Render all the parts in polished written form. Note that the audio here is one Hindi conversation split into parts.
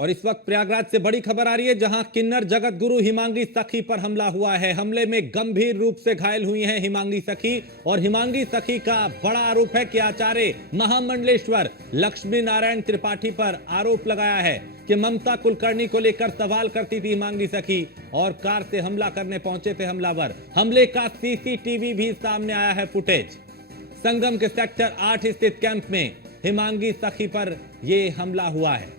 और इस वक्त प्रयागराज से बड़ी खबर आ रही है, जहां किन्नर जगत गुरु हिमांगी सखी पर हमला हुआ है। हमले में गंभीर रूप से घायल हुई हैं हिमांगी सखी, और हिमांगी सखी का बड़ा आरोप है कि आचार्य महामंडलेश्वर लक्ष्मी नारायण त्रिपाठी पर आरोप लगाया है कि ममता कुलकर्णी को लेकर सवाल करती थी हिमांगी सखी, और कार से हमला करने पहुंचे थे हमलावर। हमले का सीसीटीवी भी सामने आया है फुटेज। संगम के सेक्टर 8 स्थित कैंप में हिमांगी सखी पर यह हमला हुआ है।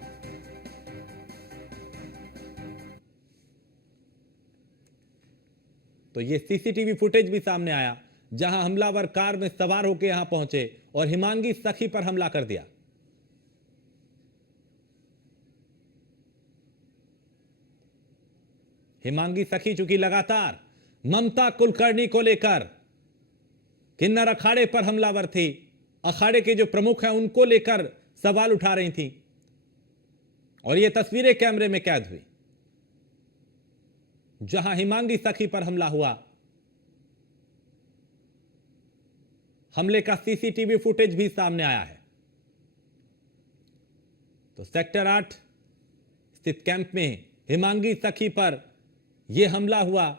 तो ये सीसीटीवी फुटेज भी सामने आया, जहां हमलावर कार में सवार होकर यहां पहुंचे और हिमांगी सखी पर हमला कर दिया। हिमांगी सखी चूंकि लगातार ममता कुलकर्णी को लेकर किन्नर अखाड़े पर हमलावर थी, अखाड़े के जो प्रमुख हैं उनको लेकर सवाल उठा रही थी, और ये तस्वीरें कैमरे में कैद हुई जहां हिमांगी सखी पर हमला हुआ। हमले का सीसीटीवी फुटेज भी सामने आया है। तो सेक्टर 8 स्थित कैंप में हिमांगी सखी पर यह हमला हुआ।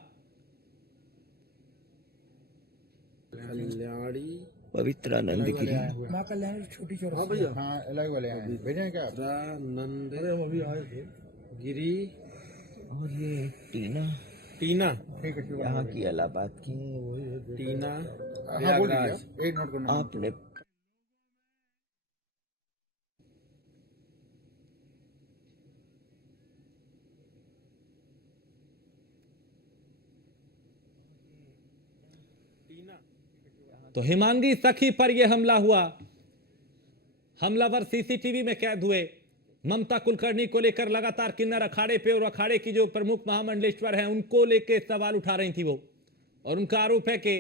कल्याणी पवित्रानंद गिरी माँ कल्याणी छोटी चौराहा। हाँ भैया, हाँ अलग वाले हैं, भेजें क्या? नंद गिरी और ये टीना टीना, ठीक है, यहाँ की इलाहाबाद की टीना हाँ बोल प्रयागराज। दीजिए, एक नोट करना। आपने तो हिमांगी सखी पर यह हमला हुआ। हमलावर सीसीटीवी में कैद हुए। ममता कुलकर्णी को लेकर लगातार किन्नर अखाड़े पे और अखाड़े की जो प्रमुख महामंडलेश्वर हैं उनको लेकर सवाल उठा रही थी वो, और उनका आरोप है कि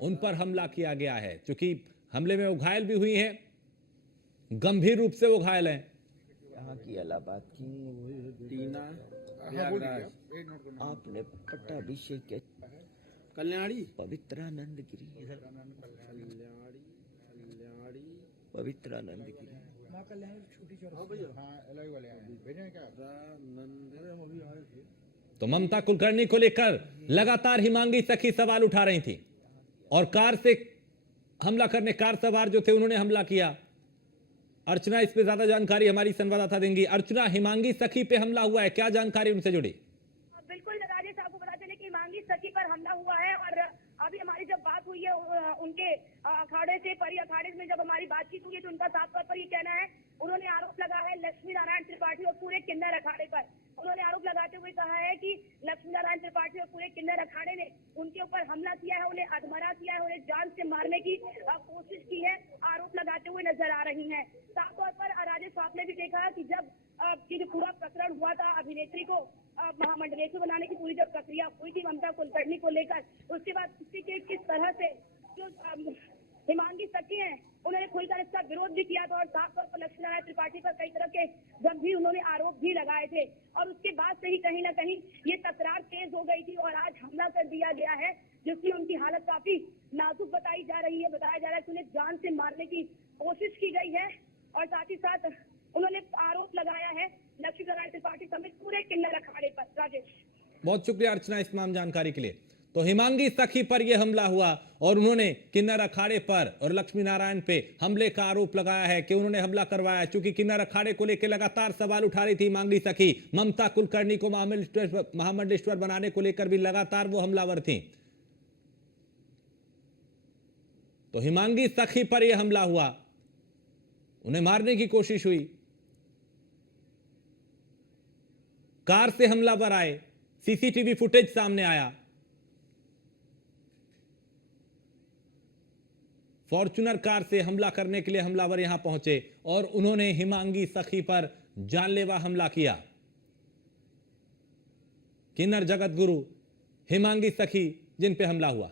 उन पर हमला किया गया है। क्योंकि हमले में वो घायल भी हुई हैं, गंभीर रूप से वो घायल हैं। यहाँ की इलाहाबाद की टीना हाँ बोल प्रयागराज। दीजिए, एक नोट करना। आपने पट्टाभिषेक के कल्याणी पवित्रानंद गिरी कल्याणी पवित्रानंद गिरी माँ कल्याणी छोटी चौराहा। हाँ भैया, हाँ अलग वाले हैं, भेजें क्या? तो ममता कुलकर्णी को लेकर लगातार हिमांगी सखी सवाल उठा रही थी, और कार से हमला करने कार सवार जो थे उन्होंने हमला किया। अर्चना इस पे ज्यादा जानकारी हमारी संवाददाता देंगी। अर्चना, हिमांगी सखी पे हमला हुआ है, क्या जानकारी उनसे जुड़ी? बिल्कुल राजेश, आपको बता चले कि हिमांगी सखी पर हमला हुआ है, और अभी हमारी जब बात हुई है उनके अखाड़े से, परी अखाड़े में जब हमारी बातचीत हुई है तो उनका साफ तौर पर ये कहना है, उन्होंने आरोप लगा है लक्ष्मी नारायण त्रिपाठी और पूरे किन्नर अखाड़े पर। उन्होंने आरोप लगाते हुए कहा है कि लक्ष्मी नारायण त्रिपाठी और पूरे किन्नर अखाड़े ने उनके ऊपर हमला किया है, उन्हें अधमरा किया है, उन्हें जान से मारने की कोशिश की है, आरोप लगाते हुए नजर आ रही हैं। साफ तौर पर राजेश, आपने भी देखा कि जब ये जो पूरा प्रकरण हुआ था, अभिनेत्री को महामंडलेश्वर बनाने की पूरी जब प्रक्रिया हुई थी ममता कुलकर्णी को लेकर, उसके बाद किस तरह से जो हिमांगी सखी हैं उन्होंने खुलकर इसका विरोध भी किया था, और साफ तौर पर लक्ष्मी नारायण त्रिपाठी पर कई तरह के गंभीर उन्होंने आरोप भी लगाए थे, और उसके बाद से ही कहीं ना कहीं ये तकरार तेज हो गई थी और आज हमला कर दिया गया है, जिसकी उनकी हालत काफी नाजुक बताई जा रही है। बताया जा रहा है कि उन्हें जान से मारने की कोशिश की गई है, और साथ ही साथ उन्होंने आरोप लगाया है लक्ष्मी नारायण त्रिपाठी समेत पूरे किन्नर अखाड़े पर। राजेश, बहुत शुक्रिया अर्चना इस तमाम जानकारी के लिए। तो हिमांगी सखी पर यह हमला हुआ, और उन्होंने किन्नर अखाड़े पर और लक्ष्मी नारायण पे हमले का आरोप लगाया है कि उन्होंने हमला करवाया। चूंकि किन्नर अखाड़े को लेकर लगातार सवाल उठा रही थी हिमांगी सखी, ममता कुलकर्णी को महामंडलेश्वर बनाने को लेकर भी लगातार वो हमलावर थी। तो हिमांगी सखी पर यह हमला हुआ, उन्हें मारने की कोशिश हुई, कार से हमलावर आए, सीसीटीवी फुटेज सामने आया। फॉर्च्यूनर कार से हमला करने के लिए हमलावर यहां पहुंचे और उन्होंने हिमांगी सखी पर जानलेवा हमला किया। किन्नर जगत गुरु हिमांगी सखी जिन पे हमला हुआ।